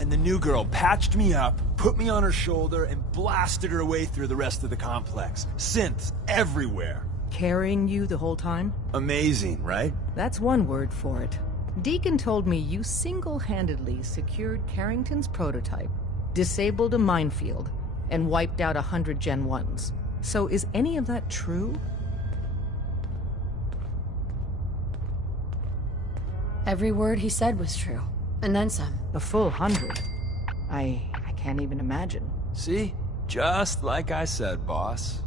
And the new girl patched me up, put me on her shoulder, and blasted her way through the rest of the complex. Synths everywhere. Carrying you the whole time? Amazing, right? That's one word for it. Deacon told me you single-handedly secured Carrington's prototype, disabled a minefield, and wiped out 100 Gen 1s. So is any of that true? Every word he said was true. And then some. A full 100. I can't even imagine. See? Just like I said, boss.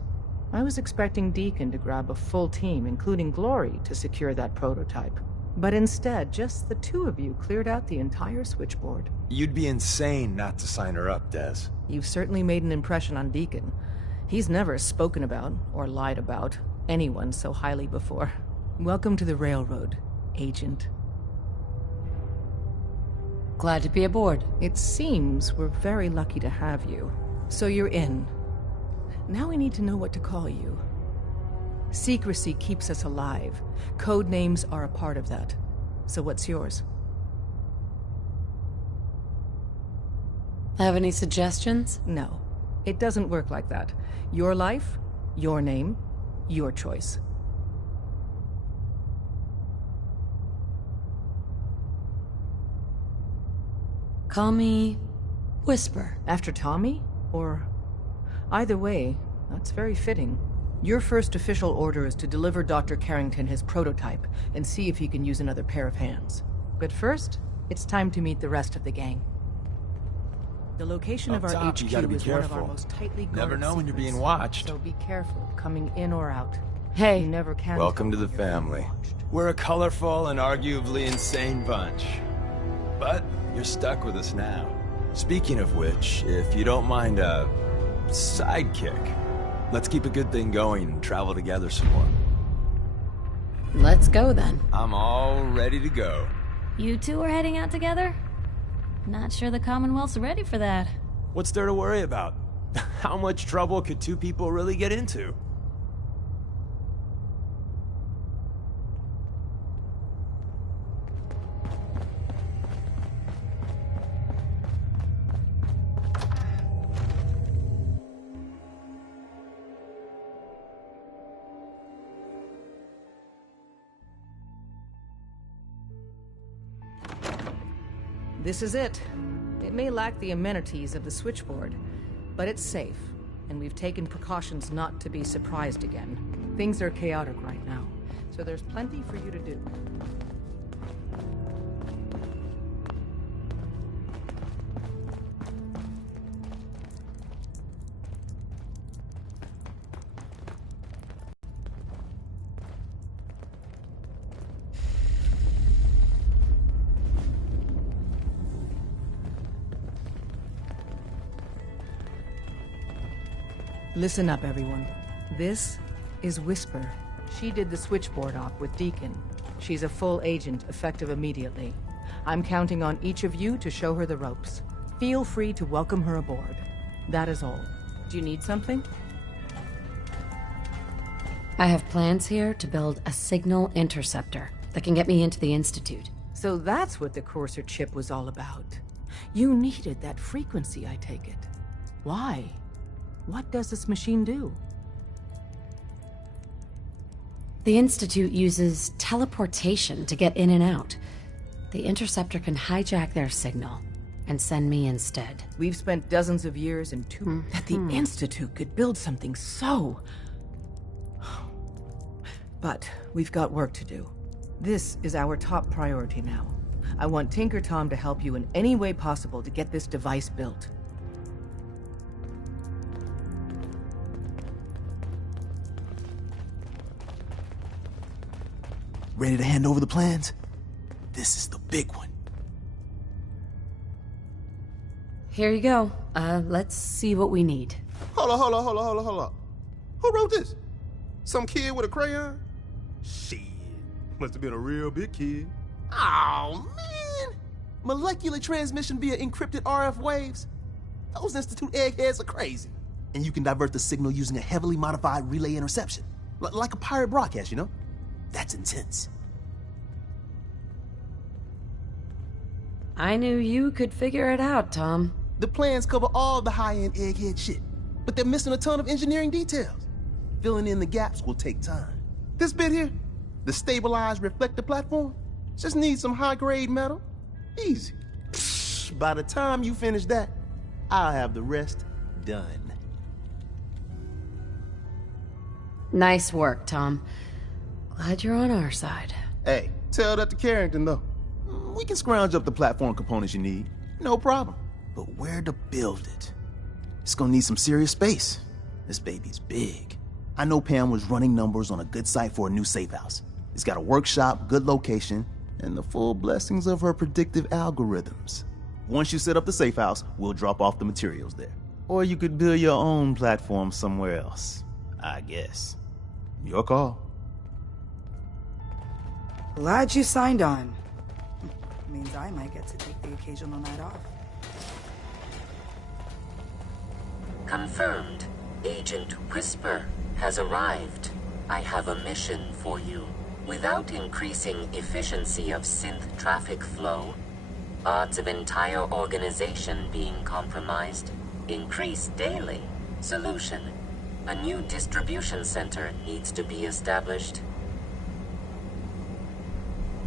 I was expecting Deacon to grab a full team, including Glory, to secure that prototype. But instead, just the two of you cleared out the entire switchboard. You'd be insane not to sign her up, Des. You've certainly made an impression on Deacon. He's never spoken about, or lied about, anyone so highly before. Welcome to the Railroad, Agent. Glad to be aboard. It seems we're very lucky to have you. So you're in. Now we need to know what to call you. Secrecy keeps us alive. Code names are a part of that. So what's yours? Have any suggestions? No. It doesn't work like that. Your life, your name, your choice. Call me Whisper. After Tommy? Or... Either way, that's very fitting. Your first official order is to deliver Dr. Carrington his prototype and see if he can use another pair of hands. But first, it's time to meet the rest of the gang. The location of our Up top, HQ you gotta be is one of careful. our most tightly guarded Never know when you're secrets, being watched. So be careful coming in or out. Hey. You never can Welcome tell to the when you're being family. watched. We're a colorful and arguably insane bunch. But you're stuck with us now. Speaking of which, if you don't mind a sidekick, let's keep a good thing going and travel together some more. Let's go then. I'm all ready to go. You two are heading out together? Not sure the Commonwealth's ready for that. What's there to worry about? How much trouble could two people really get into? This is it. It may lack the amenities of the switchboard, but it's safe, and we've taken precautions not to be surprised again. Things are chaotic right now, so there's plenty for you to do. Listen up, everyone. This is Whisper. She did the switchboard op with Deacon. She's a full agent, effective immediately. I'm counting on each of you to show her the ropes. Feel free to welcome her aboard. That is all. Do you need something? I have plans here to build a signal interceptor that can get me into the Institute. So that's what the Courser chip was all about. You needed that frequency, I take it. Why? What does this machine do? The Institute uses teleportation to get in and out. The interceptor can hijack their signal and send me instead. We've spent dozens of years in that the Institute could build something so... But we've got work to do. This is our top priority now. I want Tinker Tom to help you in any way possible to get this device built. Ready to hand over the plans? This is the big one. Here you go. Let's see what we need. Hold up. Who wrote this? Some kid with a crayon? Shit. Must have been a real big kid. Oh, man. Molecular transmission via encrypted RF waves? Those Institute eggheads are crazy. And you can divert the signal using a heavily modified relay interception. Like a pirate broadcast, you know? That's intense. I knew you could figure it out, Tom. The plans cover all the high-end egghead shit, but they're missing a ton of engineering details. Filling in the gaps will take time. This bit here, the stabilized reflector platform, just needs some high-grade metal. Easy. Psh, by the time you finish that, I'll have the rest done. Nice work, Tom. Glad you're on our side. Hey, tell that to Carrington, though. We can scrounge up the platform components you need. No problem. But where to build it? It's gonna need some serious space. This baby's big. I know Pam was running numbers on a good site for a new safe house. It's got a workshop, good location, and the full blessings of her predictive algorithms. Once you set up the safe house, we'll drop off the materials there. Or you could build your own platform somewhere else, I guess. Your call. Glad you signed on. Means I might get to take the occasional night off. Confirmed. Agent Whisper has arrived. I have a mission for you. Without increasing efficiency of synth traffic flow, odds of entire organization being compromised increase daily. Solution. A new distribution center needs to be established.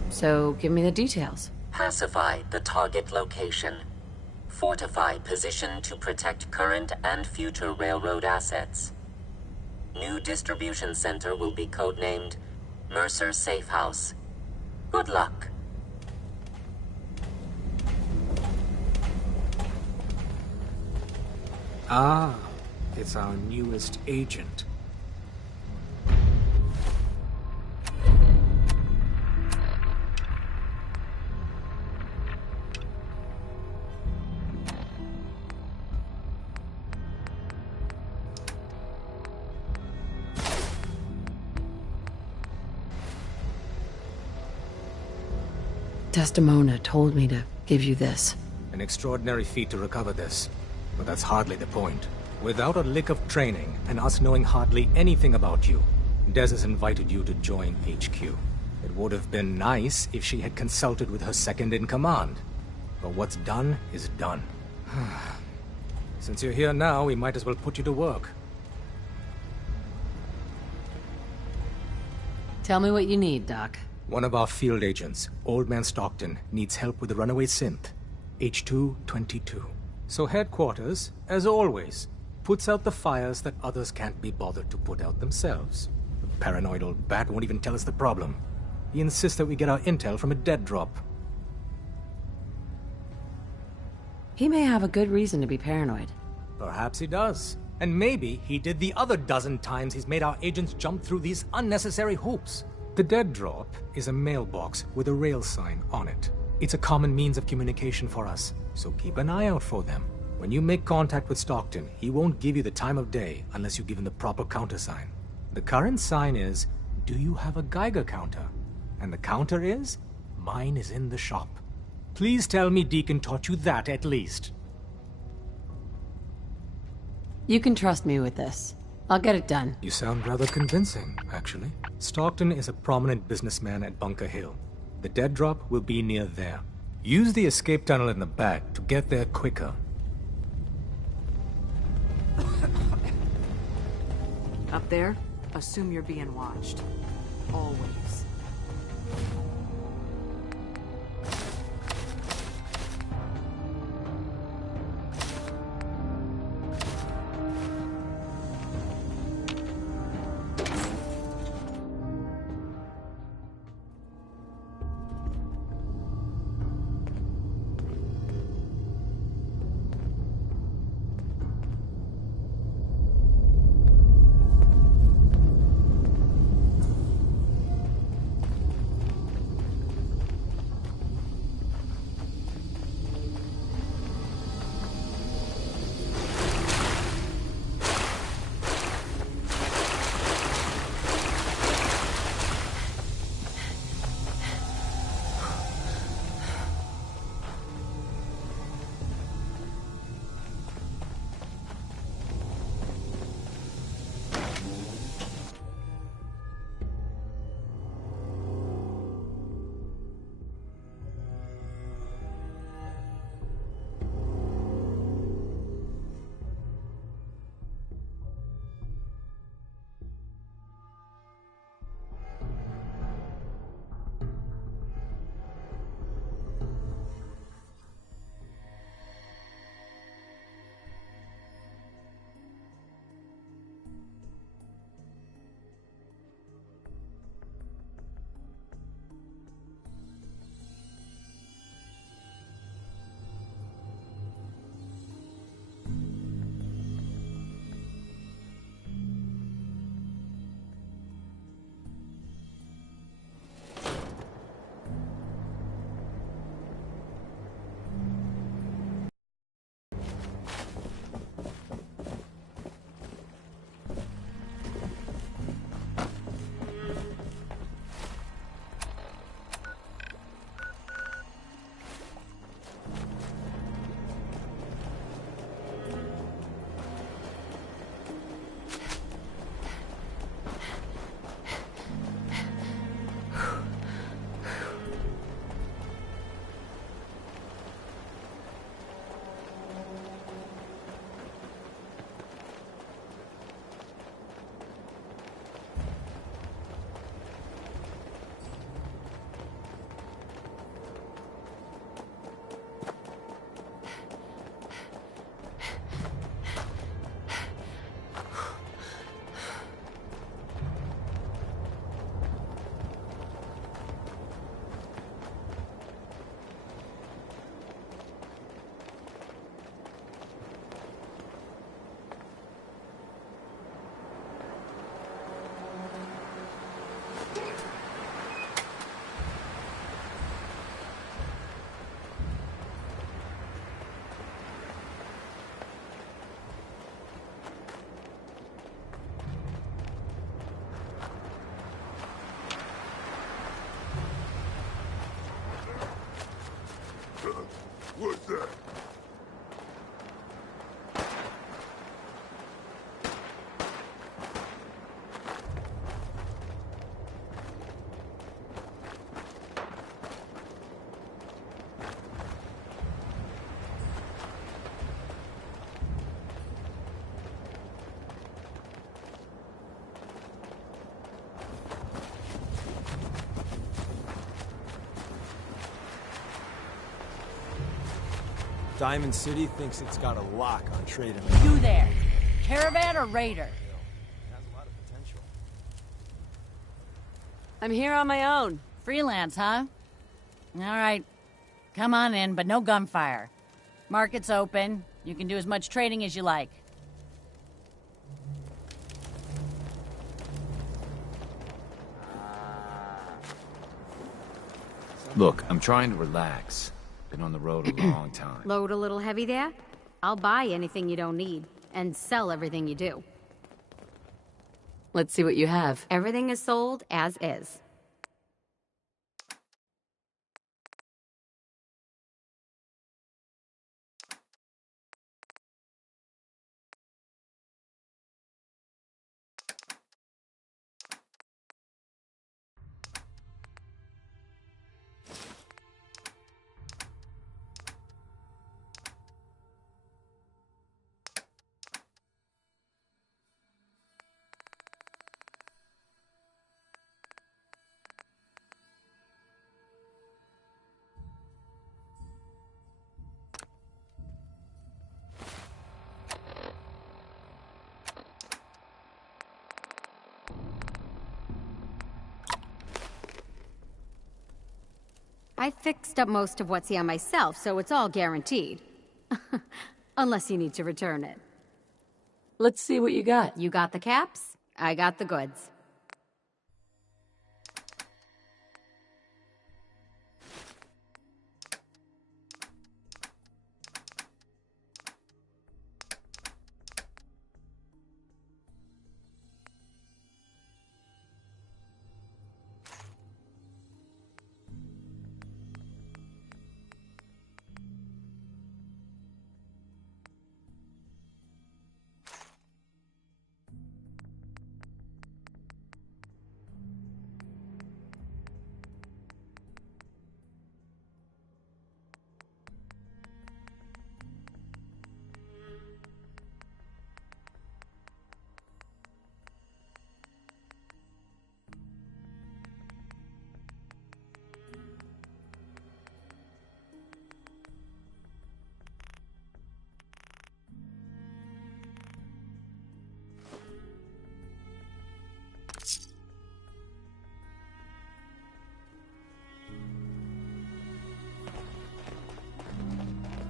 So, give me the details. Pacify the target location. Fortify position to protect current and future railroad assets. New distribution center will be codenamed Mercer Safe House. Good luck. Ah, it's our newest agent. Desdemona told me to give you this. An extraordinary feat to recover this. But that's hardly the point. Without a lick of training, and us knowing hardly anything about you, Des has invited you to join HQ. It would have been nice if she had consulted with her second-in-command. But what's done is done. Since you're here now, we might as well put you to work. Tell me what you need, Doc. One of our field agents, Old Man Stockton, needs help with the runaway synth, H222. So headquarters, as always, puts out the fires that others can't be bothered to put out themselves. The paranoid old bat won't even tell us the problem. He insists that we get our intel from a dead drop. He may have a good reason to be paranoid. Perhaps he does. And maybe he did the other dozen times he's made our agents jump through these unnecessary hoops. The dead drop is a mailbox with a rail sign on it. It's a common means of communication for us, so keep an eye out for them. When you make contact with Stockton, he won't give you the time of day unless you give him the proper countersign. The current sign is, do you have a Geiger counter? And the counter is, mine is in the shop. Please tell me Deacon taught you that at least. You can trust me with this. I'll get it done. You sound rather convincing, actually. Stockton is a prominent businessman at Bunker Hill. The dead drop will be near there. Use the escape tunnel in the back to get there quicker. Up there, assume you're being watched. Always. What's that? Diamond City thinks it's got a lock on trading. You there. Caravan or raider? It has a lot of potential. I'm here on my own. Freelance, huh? All right. Come on in, but no gunfire. Market's open. You can do as much trading as you like. Look, I'm trying to relax. Been on the road a long time. Load a little heavy there? I'll buy anything you don't need, and sell everything you do. Let's see what you have. Everything is sold as is. I fixed up most of what's here myself, so it's all guaranteed. Unless you need to return it. Let's see what you got. You got the caps, I got the goods.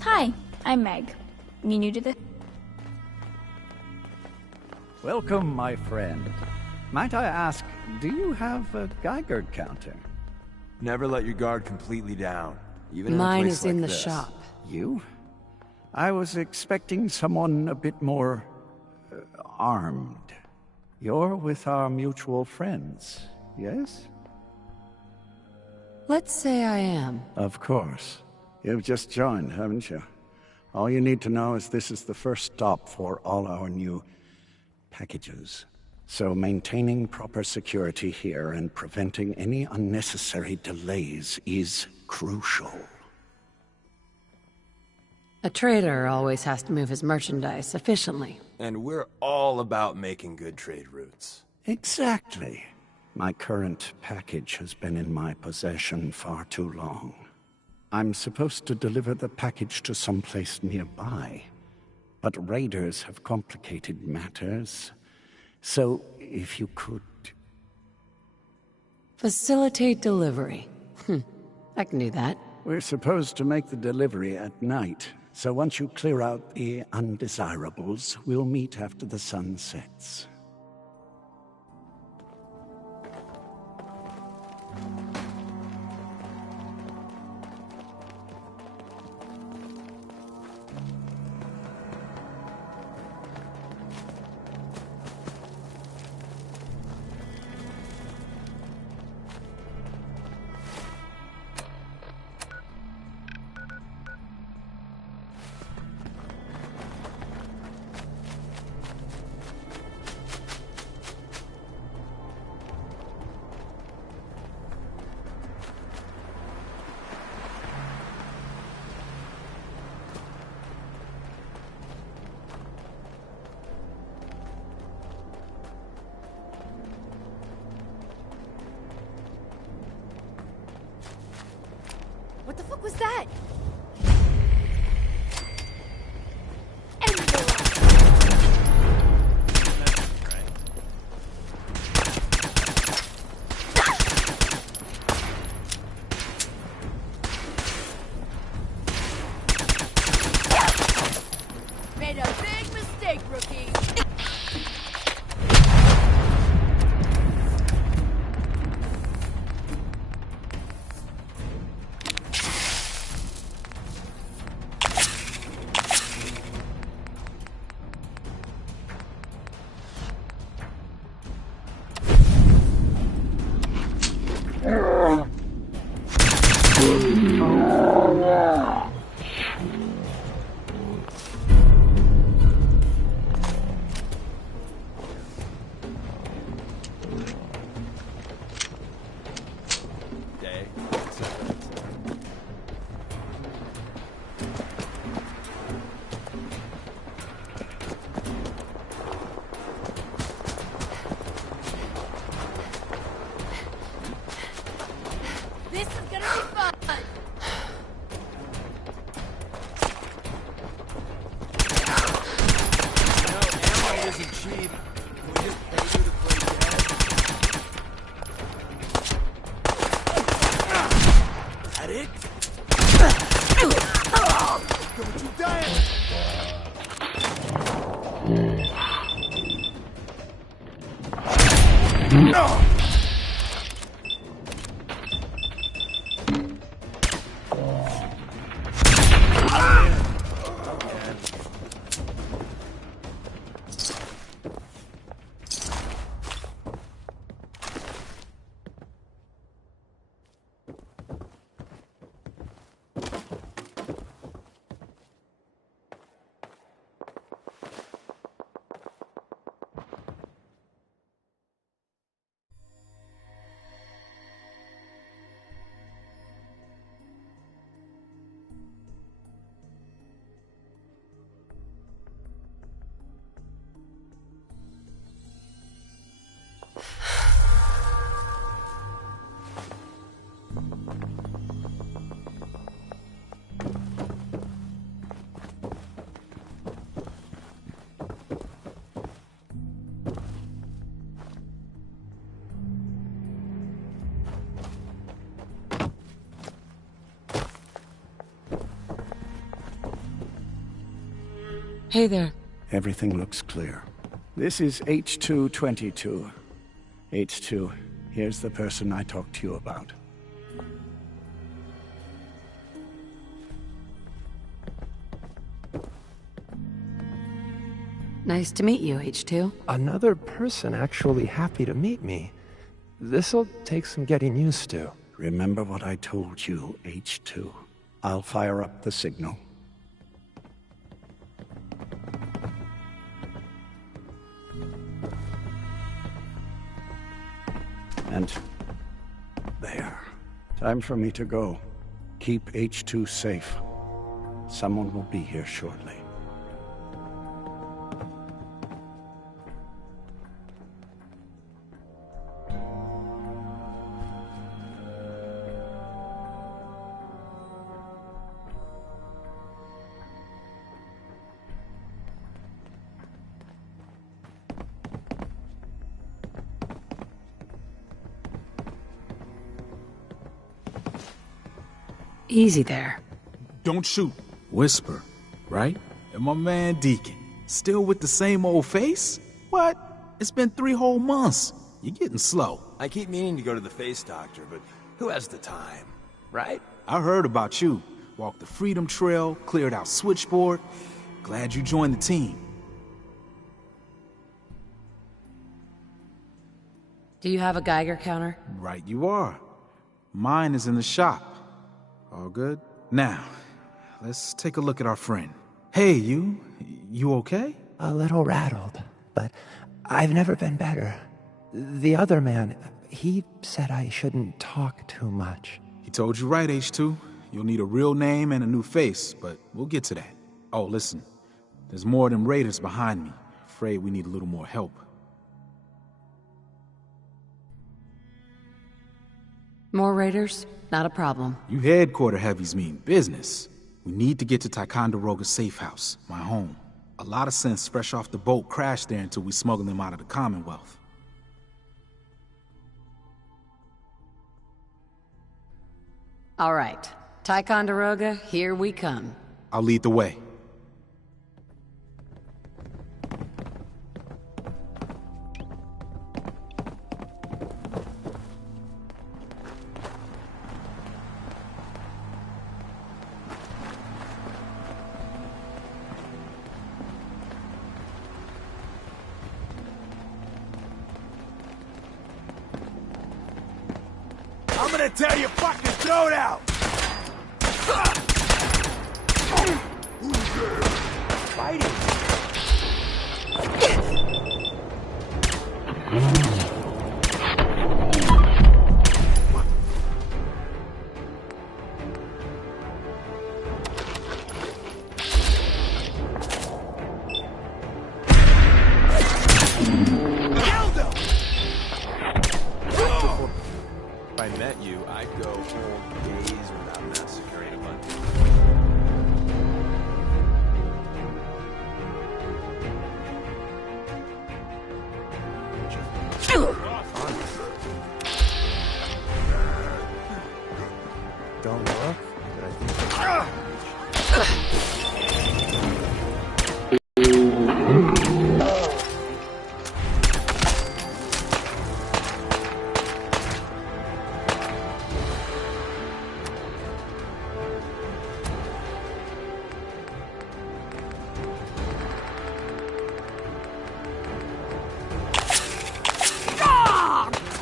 Hi, I'm Meg. You new to this? Welcome, my friend. Might I ask, do you have a Geiger counter? Never let your guard completely down, even in a Mine place is like in the this. shop. You? I was expecting someone a bit more armed. You're with our mutual friends, yes? Let's say I am. Of course. You've just joined, haven't you? All you need to know is this is the first stop for all our new packages. So maintaining proper security here and preventing any unnecessary delays is crucial. A trader always has to move his merchandise efficiently. And we're all about making good trade routes. Exactly. My current package has been in my possession far too long. I'm supposed to deliver the package to someplace nearby, but raiders have complicated matters. So, if you could... Facilitate delivery. I can do that. We're supposed to make the delivery at night, so once you clear out the undesirables, we'll meet after the sun sets. What the fuck was that? Made a big mistake, rookie. This is gonna be fun! No, ammo isn't cheap. Can we just pay you to play dead? That it? Don't you die! No! Hey there. Everything looks clear. This is H222. H2, here's the person I talked to you about. Nice to meet you, H2. Another person actually happy to meet me. This'll take some getting used to. Remember what I told you, H2. I'll fire up the signal. And there. Time for me to go. Keep H2 safe. Someone will be here shortly. Easy there. Don't shoot. Whisper, right? And my man Deacon, still with the same old face? What? It's been 3 whole months. You're getting slow. I keep meaning to go to the face doctor, but who has the time, right? I heard about you. Walked the Freedom Trail, cleared out Switchboard. Glad you joined the team. Do you have a Geiger counter? Right you are. Mine is in the shop. All good? Now, let's take a look at our friend. Hey, you okay? A little rattled, but I've never been better. The other man, he said I shouldn't talk too much. He told you right, H2. You'll need a real name and a new face, but we'll get to that. Oh, listen. There's more of them raiders behind me. Afraid we need a little more help. More raiders? Not a problem. You headquarter heavies mean business. We need to get to Ticonderoga's safe house, my home. A lot of synths fresh off the boat crashed there until we smuggled them out of the Commonwealth. All right. Ticonderoga, here we come. I'll lead the way. I'm gonna tear your fucking throat out! Fighting! If I met you, I'd go whole days without massacring a bunch of Don't look, but I think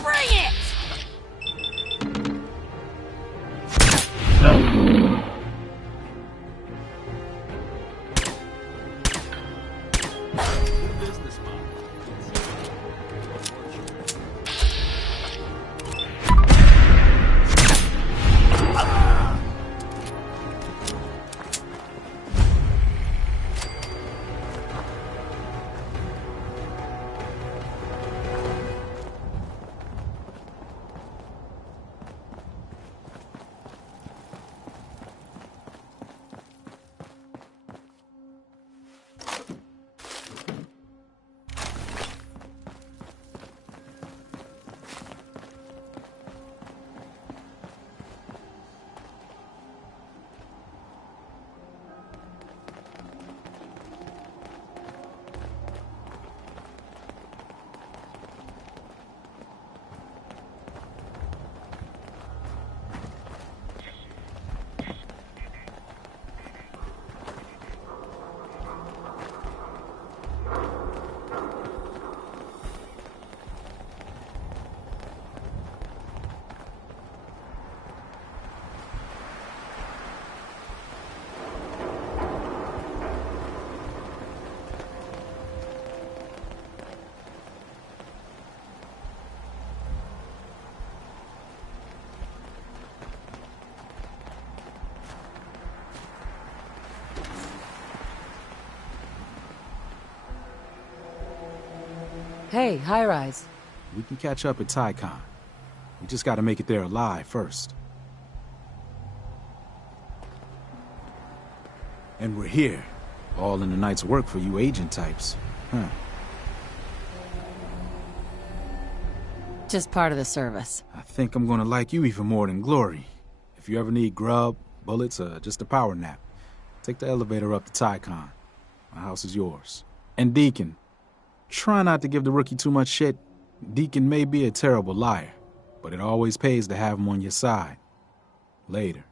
Bring it! Hey, high rise. We can catch up at Tycon. We just gotta make it there alive first. And we're here. All in the night's work for you agent types. Huh. Just part of the service. I think I'm gonna like you even more than Glory. If you ever need grub, bullets, or just a power nap, take the elevator up to Tycon. My house is yours. And Deacon, try not to give the rookie too much shit. Deacon may be a terrible liar, but it always pays to have him on your side. Later.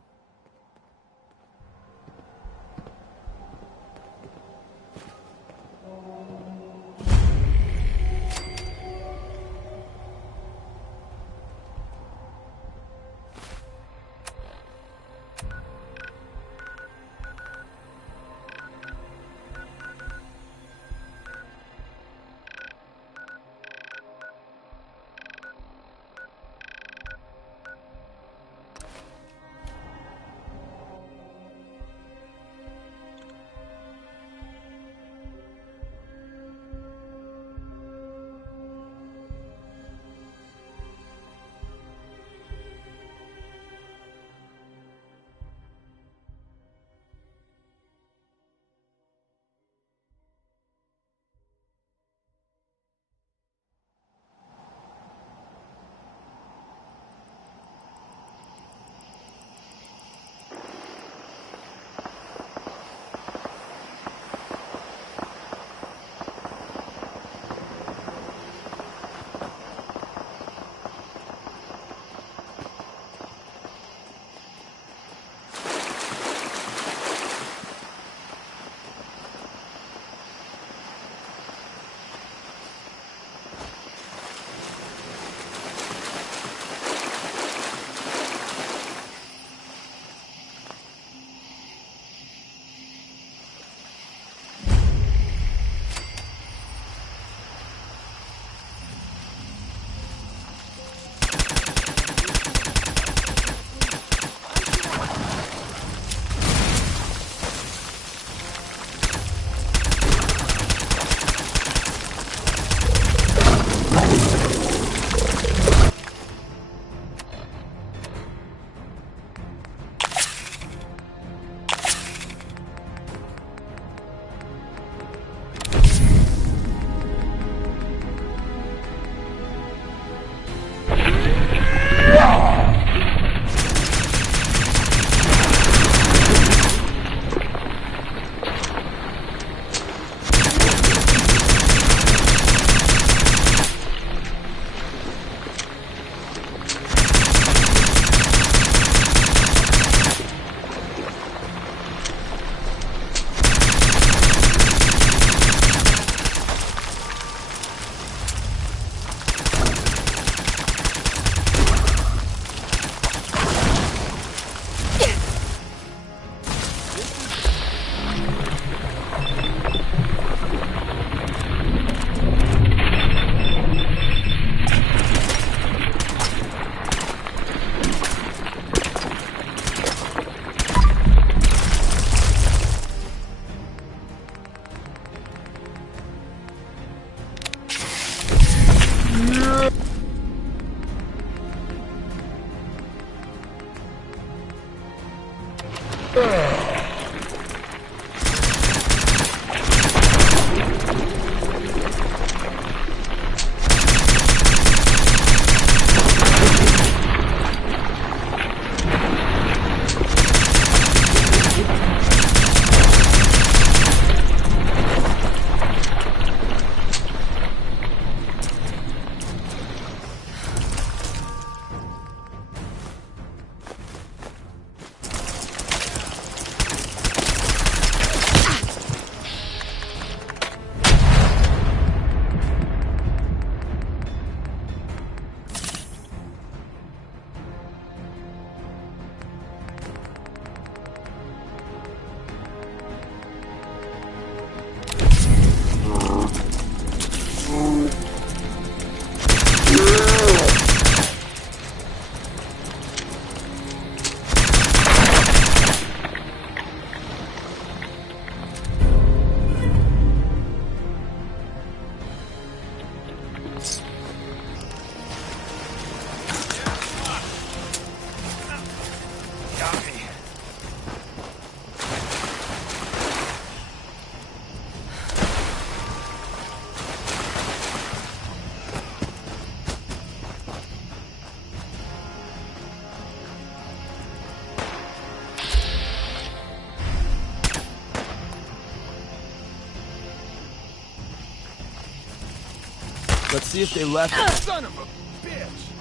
Let's see if they left. Son of a bitch!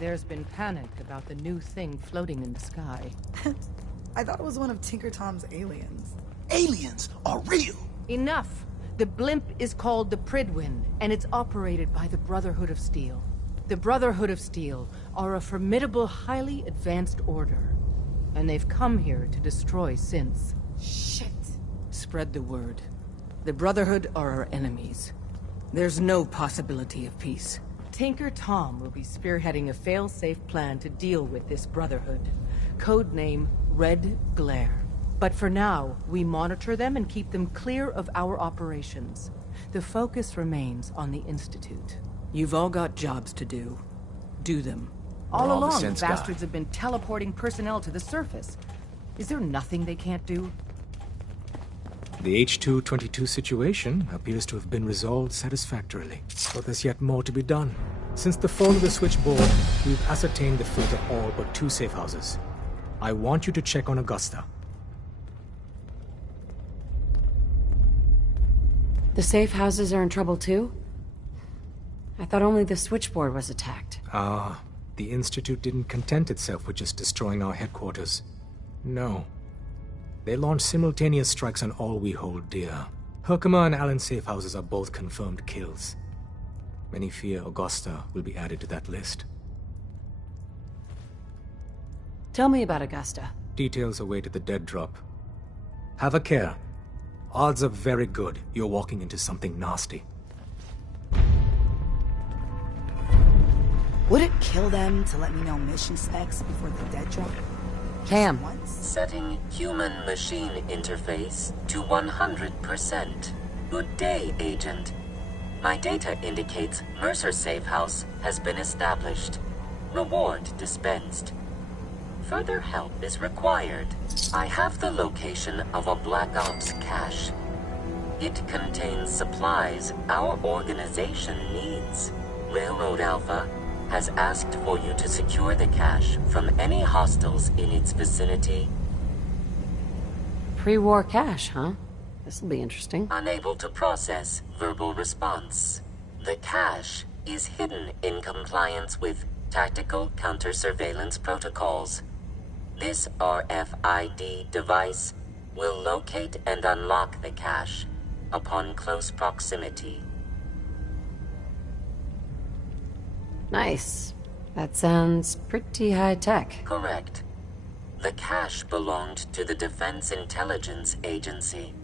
There's been panic about the new thing floating in the sky. I thought it was one of Tinker Tom's aliens. Aliens are real! Enough! The blimp is called the Pridwin, and it's operated by the Brotherhood of Steel. The Brotherhood of Steel are a formidable, highly advanced order. And they've come here to destroy synths. Shit. Spread the word. The Brotherhood are our enemies. There's no possibility of peace. Tinker Tom will be spearheading a fail-safe plan to deal with this Brotherhood. Codename Red Glare. But for now, we monitor them and keep them clear of our operations. The focus remains on the Institute. You've all got jobs to do. Do them. All along, the bastards have been teleporting personnel to the surface. Is there nothing they can't do? The H-222 situation appears to have been resolved satisfactorily, but there's yet more to be done. Since the fall of the switchboard, we've ascertained the fate of all but 2 safe houses. I want you to check on Augusta. The safe houses are in trouble too? I thought only the switchboard was attacked. The Institute didn't content itself with just destroying our headquarters. No. They launched simultaneous strikes on all we hold dear. Herkimer and Allen's safe houses are both confirmed kills. Many fear Augusta will be added to that list. Tell me about Augusta. Details await at the dead drop. Have a care. Odds are very good you're walking into something nasty. Would it kill them to let me know mission specs before the dead drop? Cam. Setting human-machine interface to 100%. Good day, Agent. My data indicates Mercer Safe House has been established. Reward dispensed. Further help is required. I have the location of a Black Ops cache. It contains supplies our organization needs. Railroad Alpha has asked for you to secure the cache from any hostiles in its vicinity. Pre-war cache, huh? This'll be interesting. Unable to process verbal response. The cache is hidden in compliance with tactical counter-surveillance protocols. This RFID device will locate and unlock the cache upon close proximity. Nice. That sounds pretty high-tech. Correct. The cache belonged to the Defense Intelligence Agency.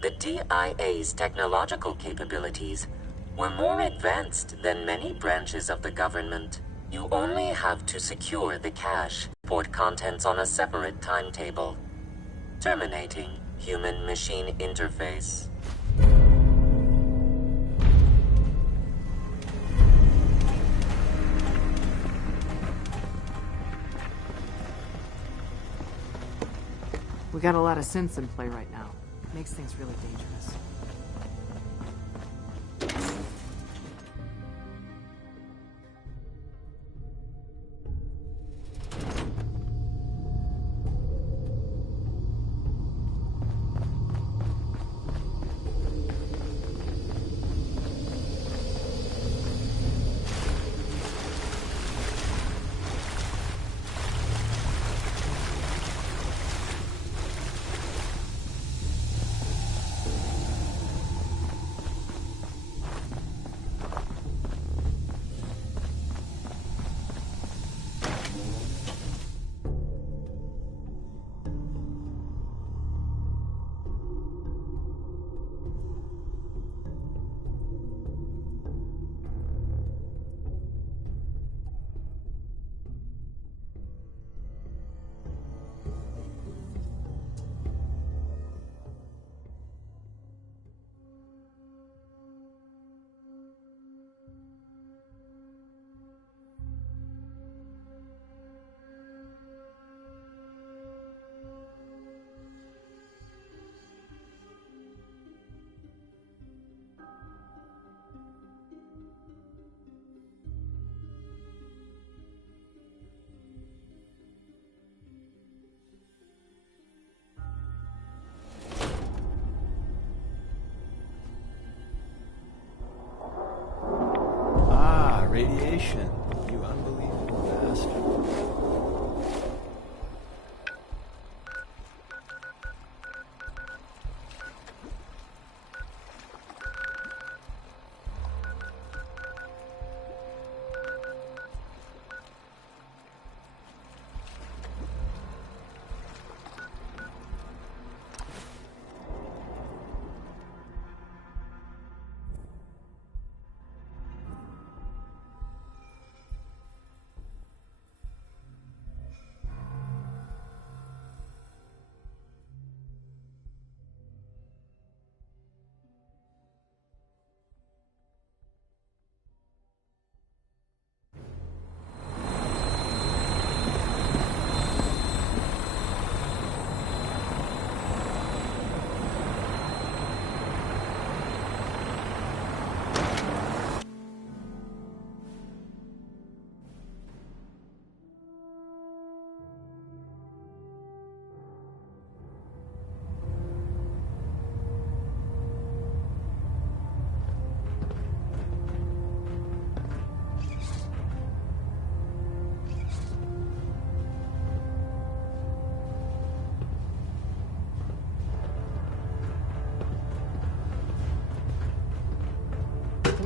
The DIA's technological capabilities were more advanced than many branches of the government. You only have to secure the cache, port contents on a separate timetable. Terminating human-machine interface. We got a lot of synths in play right now. Makes things really dangerous.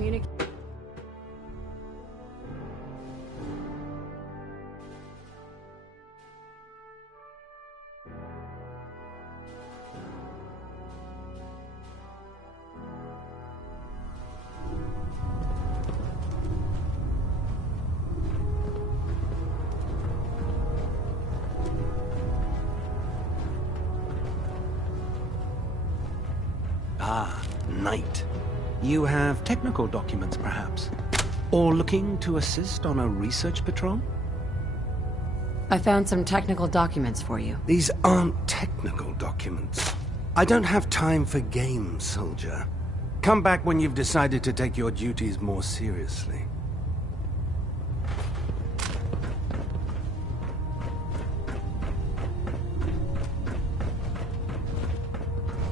communicate. Ah, Knight. You have technical documents, perhaps? Or looking to assist on a research patrol? I found some technical documents for you. These aren't technical documents. I don't have time for games, soldier. Come back when you've decided to take your duties more seriously.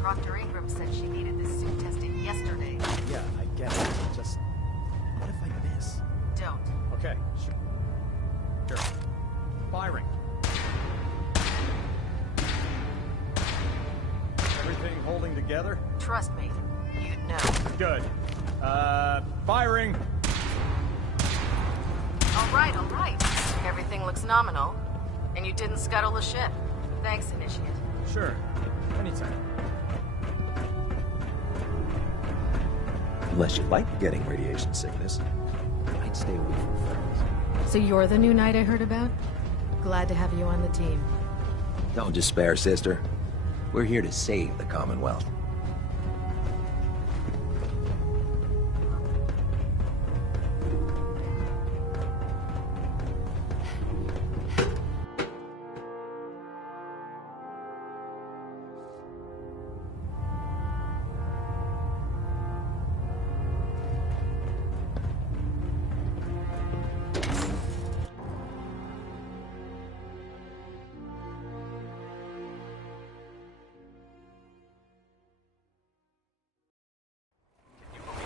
Dr. Ingram said she needed this suit tested yesterday. Yeah, I get it. Just... what if I miss? Don't. Okay, sure. Sure. Firing. Everything holding together? Trust me, you'd know. Good. Firing! All right, all right. Everything looks nominal. And you didn't scuttle the ship. Thanks, Initiate. Sure. Anytime. Unless you like getting radiation sickness, I'd stay away from friends. So you're the new knight I heard about? Glad to have you on the team. Don't despair, sister. We're here to save the Commonwealth.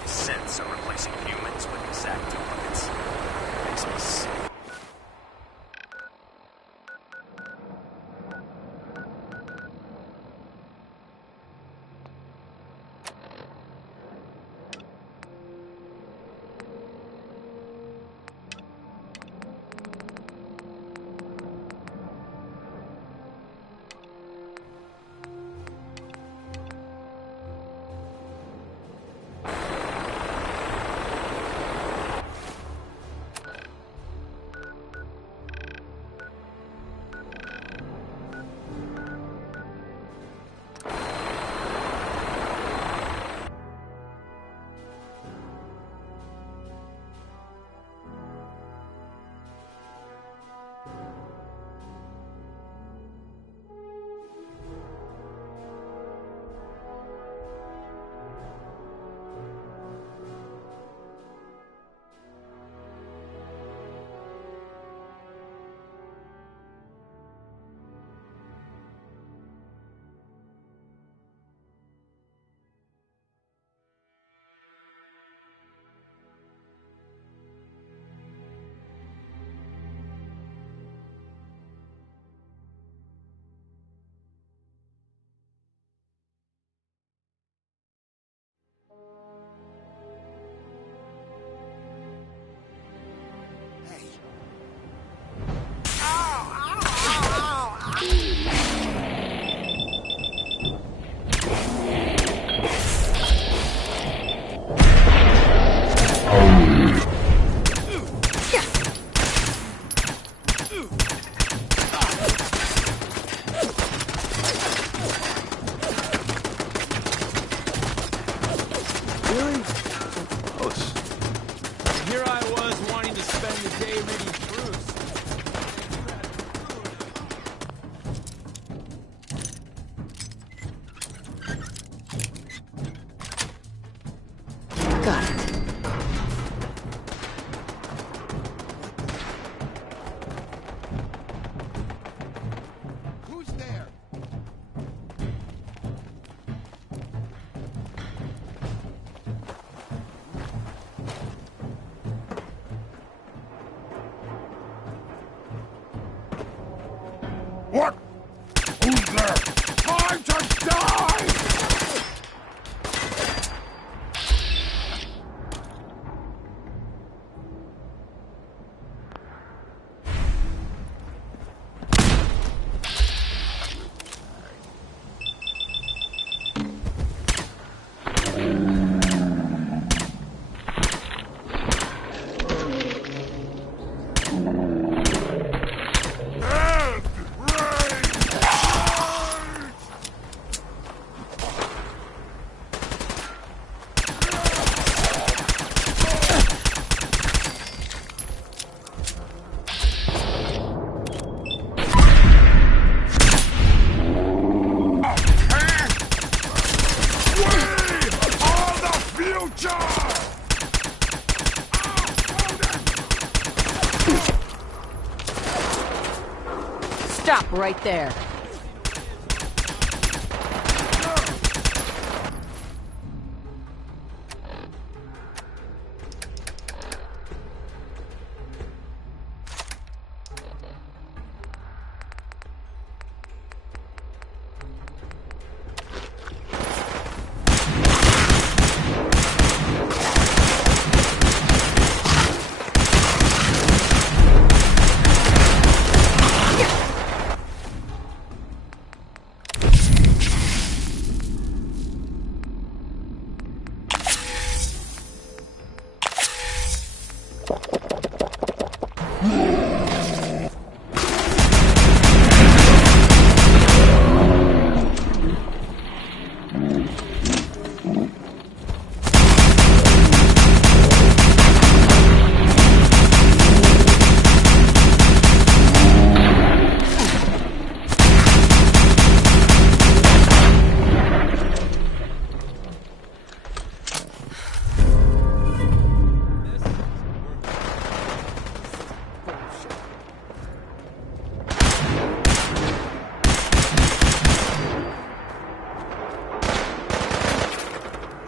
Synths are replacing humans with exact duplicates. Makes me sick. Here I was wanting to spend the day reading proofs. Got it. Who's there? What? Who's there? Time to die! Stop right there.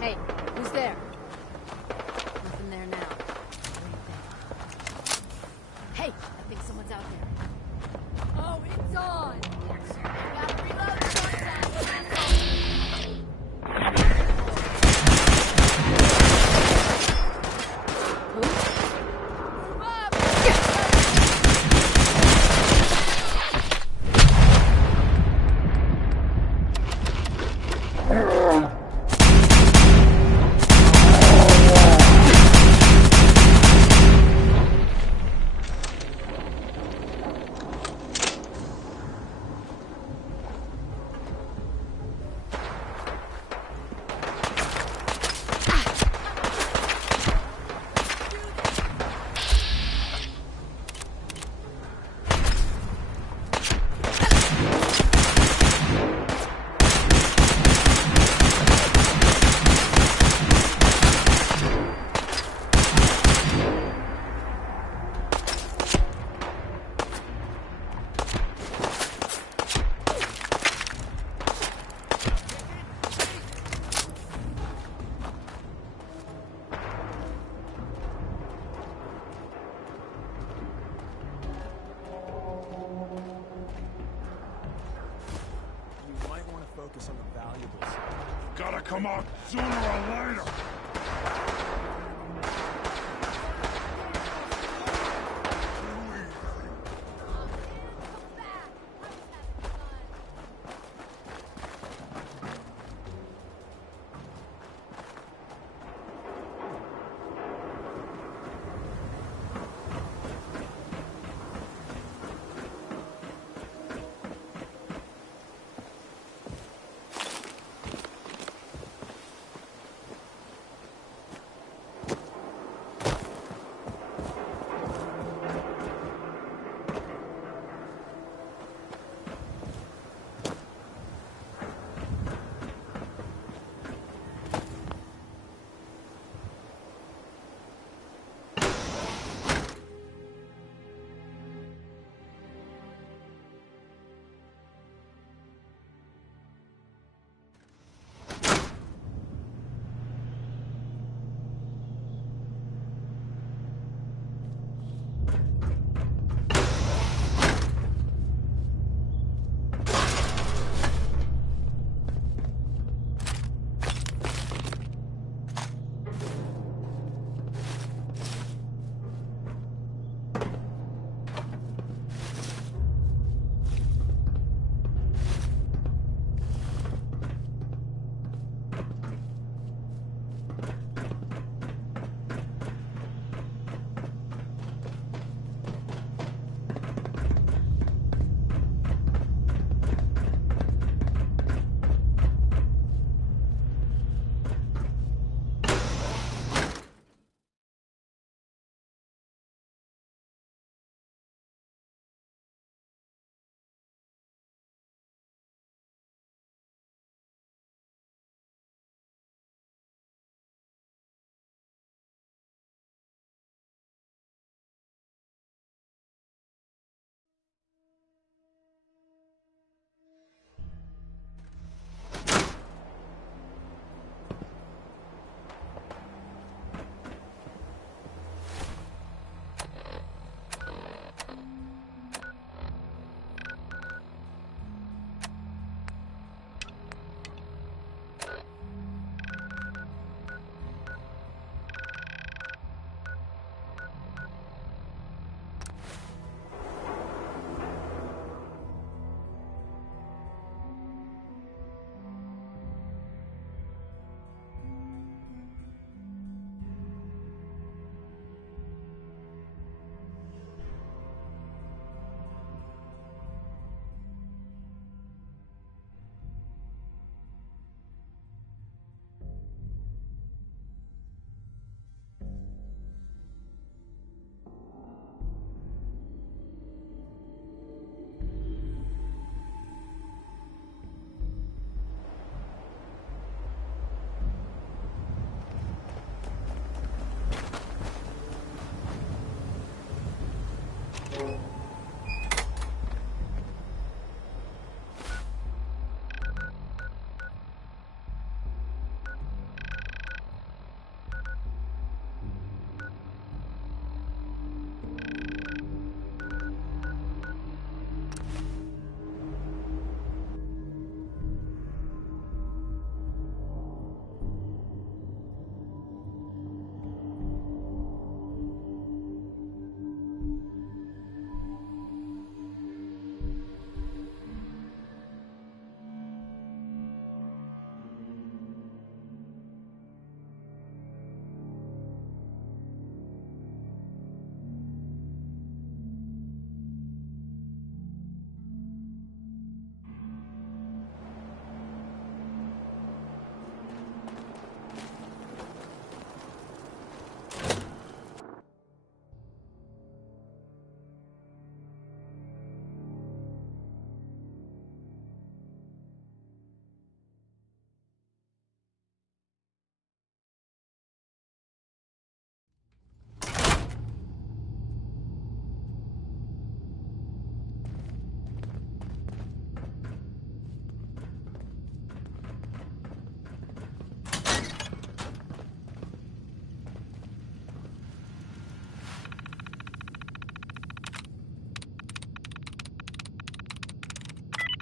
Hey, who's there? Nothing there now. Hey, I think someone's out there. Oh, it's on! Gotta reload the contact, focus on the valuables. Gotta come out sooner or later.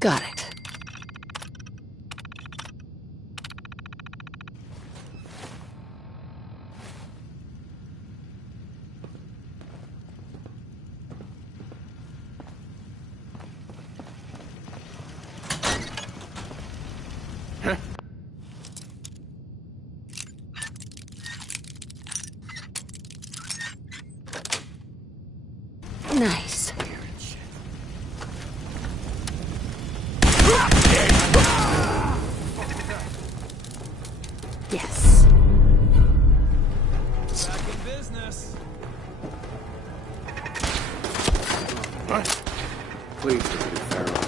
Got it. Nice. Yes. Back in business. Please, Pharaoh.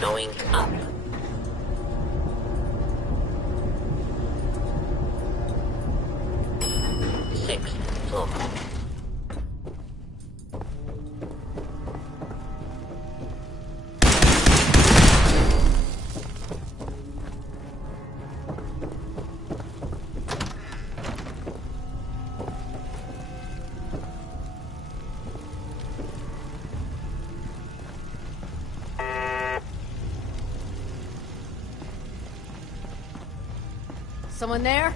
Going up. Sixth floor. Someone there?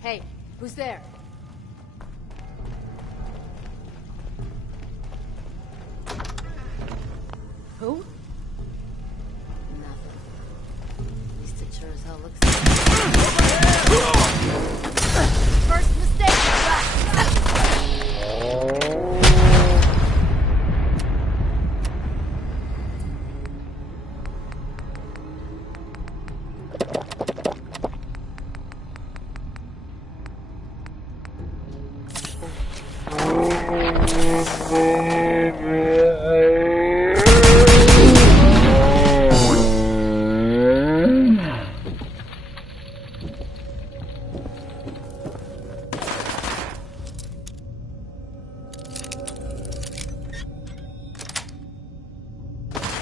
Hey, who's there? Who? Nothing. At least it sure as hell looks First mistake!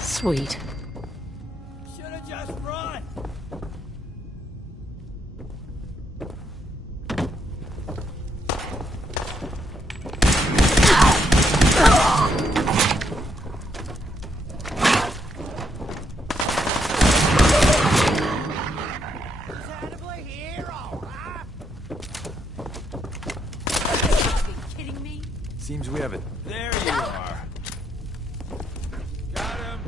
Sweet. Should've just run. Kidding me? Seems we have it. There you are. Got him.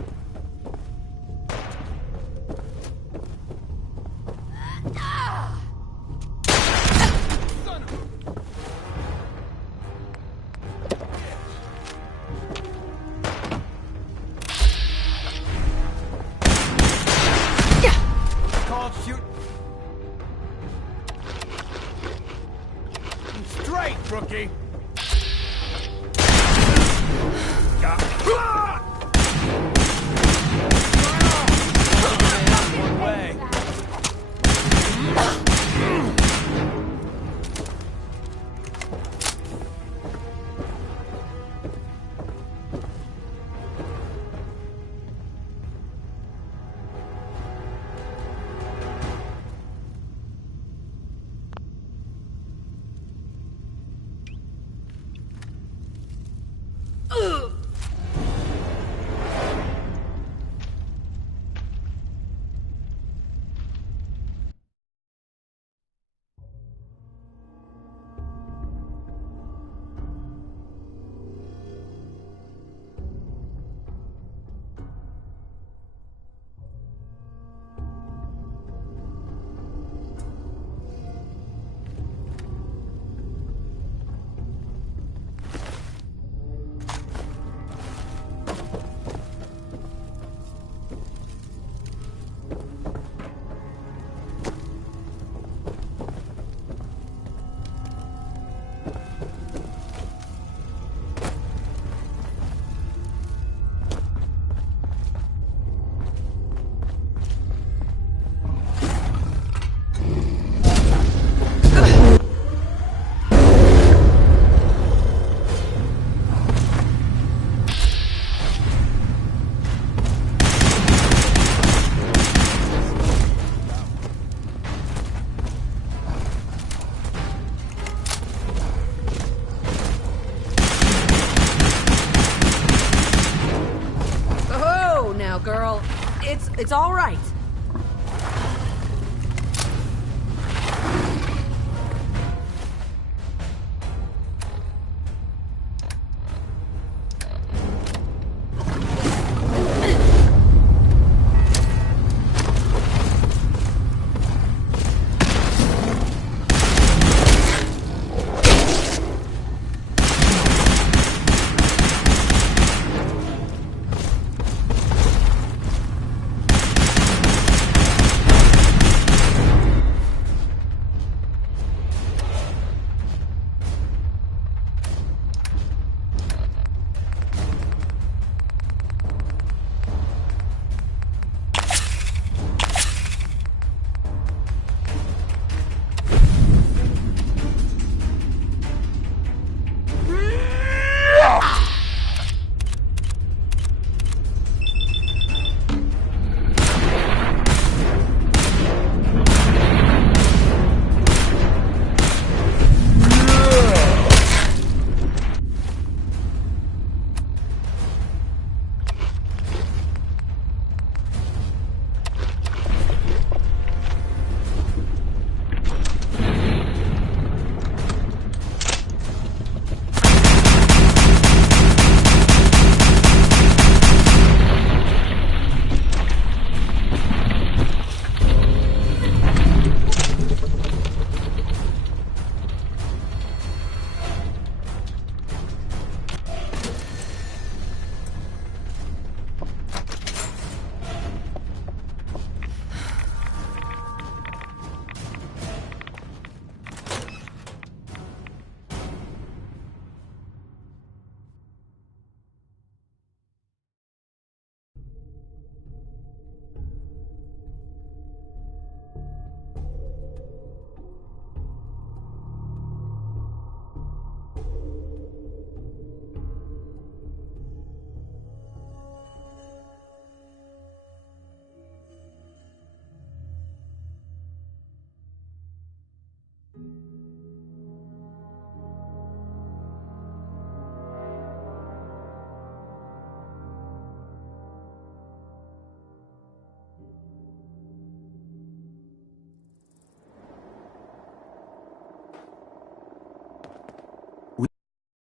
girl. It's all right.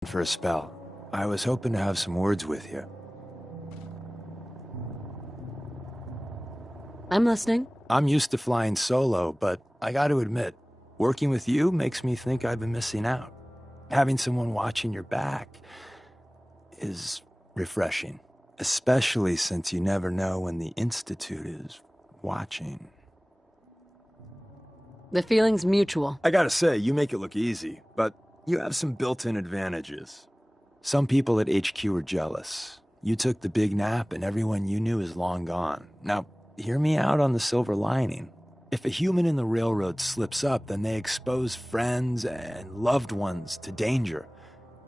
For a spell. I was hoping to have some words with you. I'm listening. I'm used to flying solo, but I gotta admit, working with you makes me think I've been missing out. Having someone watching your back is refreshing, especially since you never know when the Institute is watching. The feeling's mutual. I gotta say, you make it look easy, but you have some built-in advantages. Some people at HQ are jealous. You took the big nap and everyone you knew is long gone. Now, hear me out on the silver lining. If a human in the railroad slips up, then they expose friends and loved ones to danger.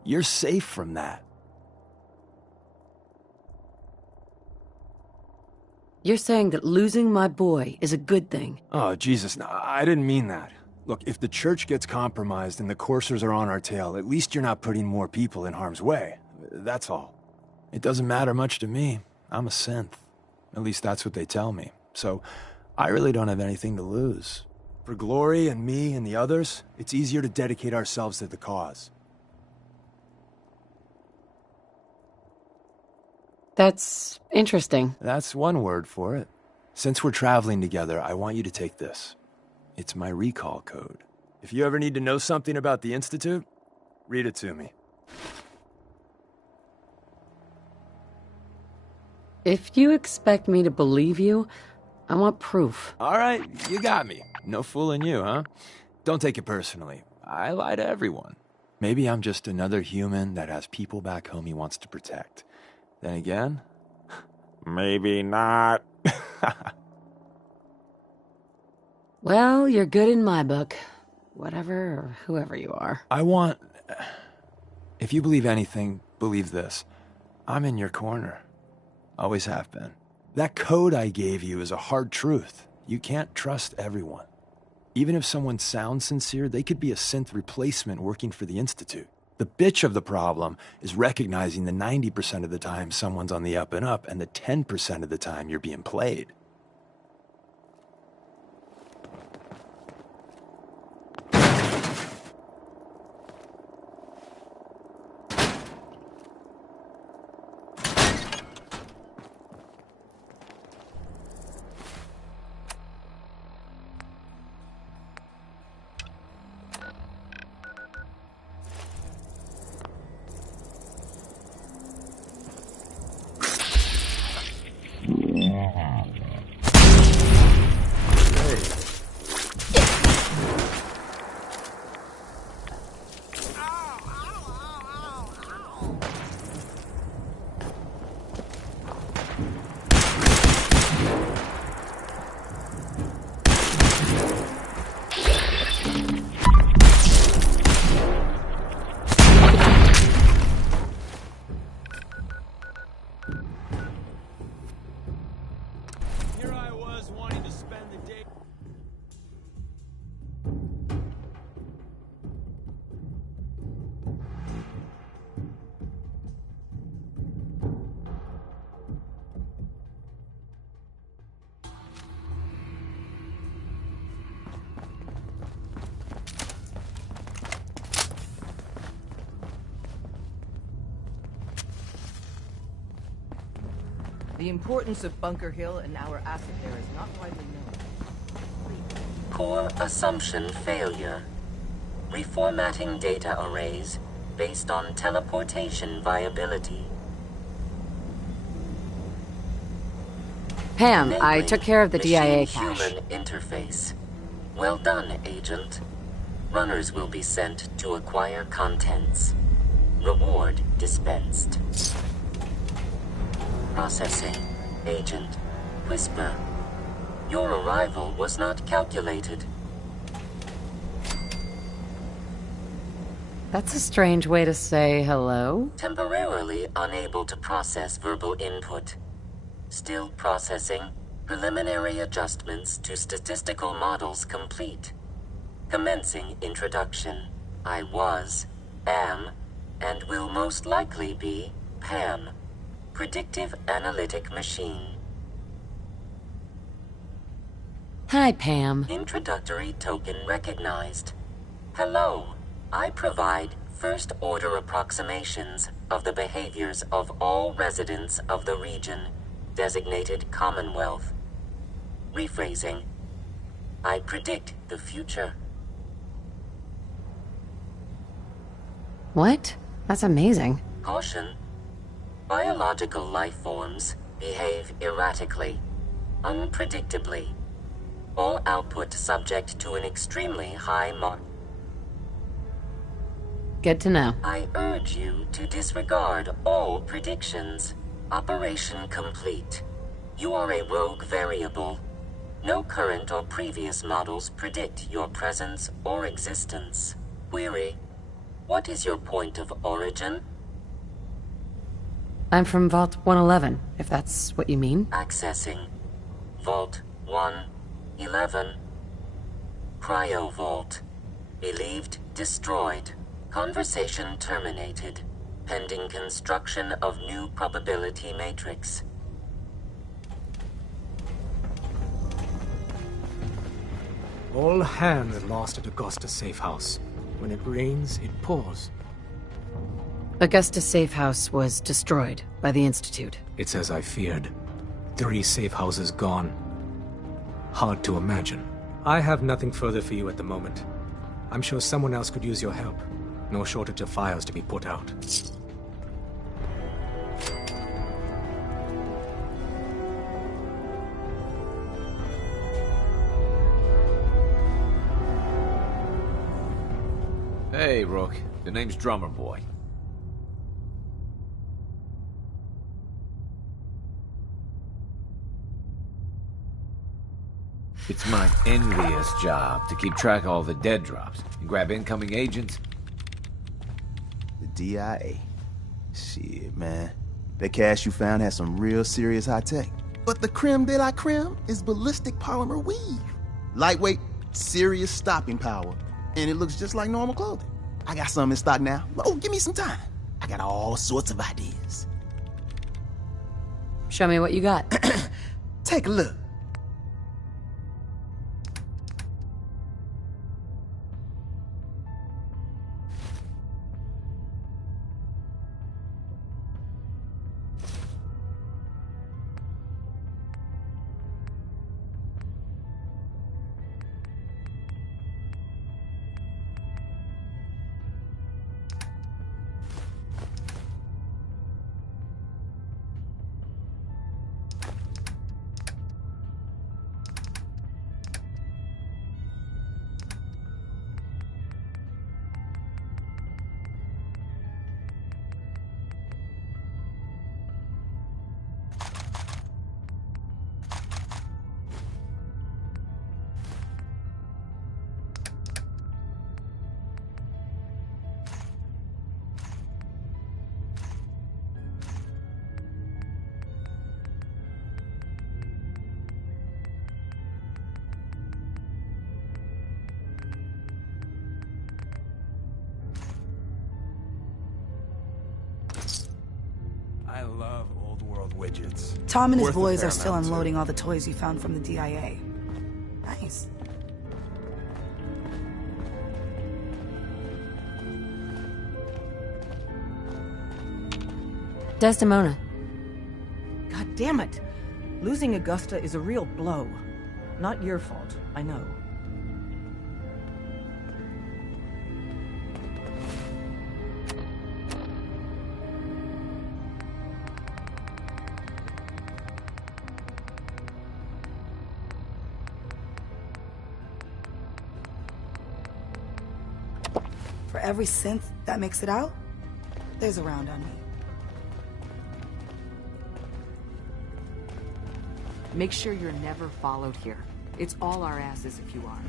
You're safe from that. You're saying that losing my boy is a good thing? Oh, Jesus, no, I didn't mean that. Look, if the church gets compromised and the coursers are on our tail, at least you're not putting more people in harm's way. That's all. It doesn't matter much to me. I'm a synth. At least that's what they tell me. So, I really don't have anything to lose. For Glory and me and the others, it's easier to dedicate ourselves to the cause. That's interesting. That's one word for it. Since we're traveling together, I want you to take this. It's my recall code. If you ever need to know something about the Institute, read it to me. If you expect me to believe you, I want proof. All right, you got me. No fooling you, huh? Don't take it personally. I lie to everyone. Maybe I'm just another human that has people back home he wants to protect. Then again, maybe not. Well, you're good in my book. Whatever or whoever you are. If you believe anything, believe this. I'm in your corner. Always have been. That code I gave you is a hard truth. You can't trust everyone. Even if someone sounds sincere, they could be a synth replacement working for the Institute. The bitch of the problem is recognizing the 90% of the time someone's on the up and up, and the 10% of the time you're being played. The importance of Bunker Hill and our asset there is not widely known. Core assumption failure. Reformatting data arrays based on teleportation viability. Pam, I took care of the DIA cache. Machine-human interface. Well done, Agent. Runners will be sent to acquire contents. Reward dispensed. Processing. Agent. Whisper. Your arrival was not calculated. That's a strange way to say hello. Temporarily unable to process verbal input. Still processing. Preliminary adjustments to statistical models complete. Commencing introduction. I was, am, and will most likely be Pam. Predictive Analytic Machine. Hi, Pam. Introductory token recognized. Hello. I provide first-order approximations of the behaviors of all residents of the region, designated Commonwealth. Rephrasing. I predict the future. What? That's amazing. Caution. Biological life forms behave erratically, unpredictably. All output subject to an extremely high mark. Good to know. I urge you to disregard all predictions. Operation complete. You are a rogue variable. No current or previous models predict your presence or existence. Query. What is your point of origin? I'm from Vault 111, if that's what you mean. Accessing. Vault 111. Cryo Vault. Believed destroyed. Conversation terminated. Pending construction of new probability matrix. All hands lost at Augusta Safe House. When it rains, it pours. Augusta Safe House was destroyed by the Institute. It's as I feared. 3 safe houses gone. Hard to imagine. I have nothing further for you at the moment. I'm sure someone else could use your help. No shortage of fires to be put out. Hey, Rook. The name's Drummer Boy. It's my envious job to keep track of all the dead drops and grab incoming agents. The DIA. Shit, man. That cache you found has some real serious high tech. But the creme de la creme is ballistic polymer weave. Lightweight, serious stopping power, and it looks just like normal clothing. I got some in stock now. Oh, give me some time. I got all sorts of ideas. Show me what you got. Take a look. I love old world widgets. Tom and his Worth the boys fair are still amount, too. unloading all the toys you found from the DIA. Nice. Desdemona. God damn it! Losing Augusta is a real blow. Not your fault, I know. For every synth that makes it out, there's a round on me. Make sure you're never followed here. It's all our asses if you are.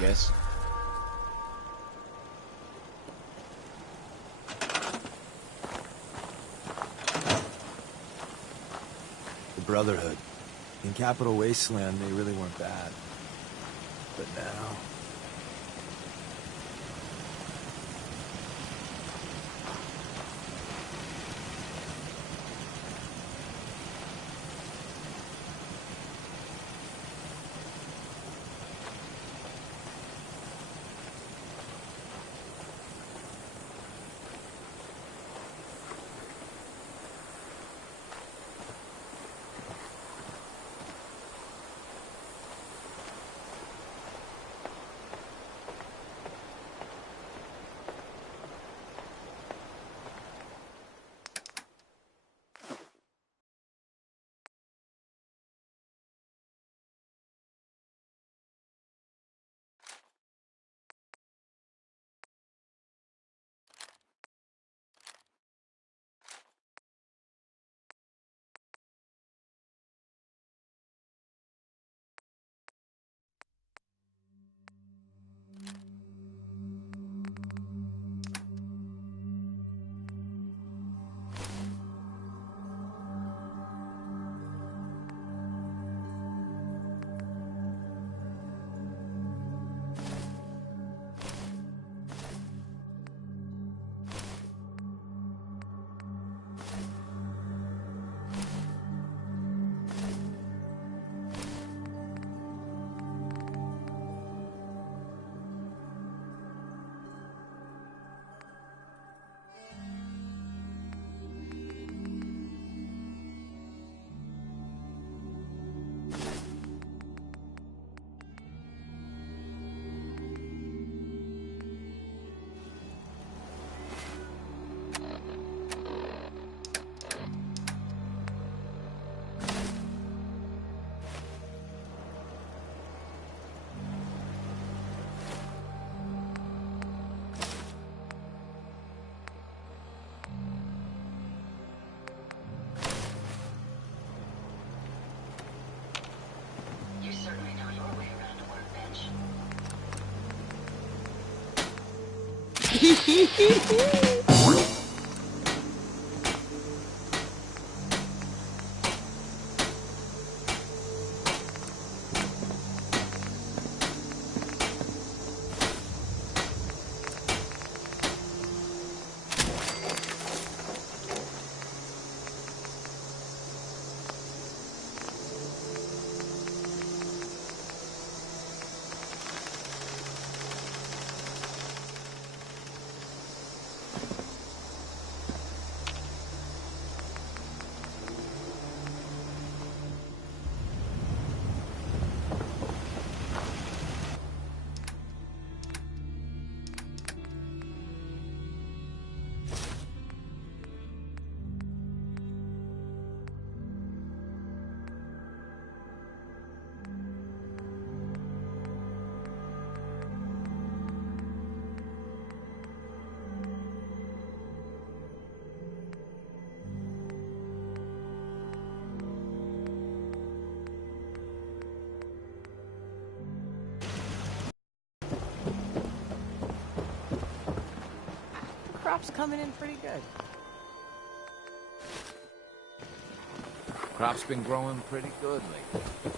Yes? The Brotherhood. In Capital Wasteland, they really weren't bad. But now... Crop's coming in pretty good. Crop's been growing pretty good lately.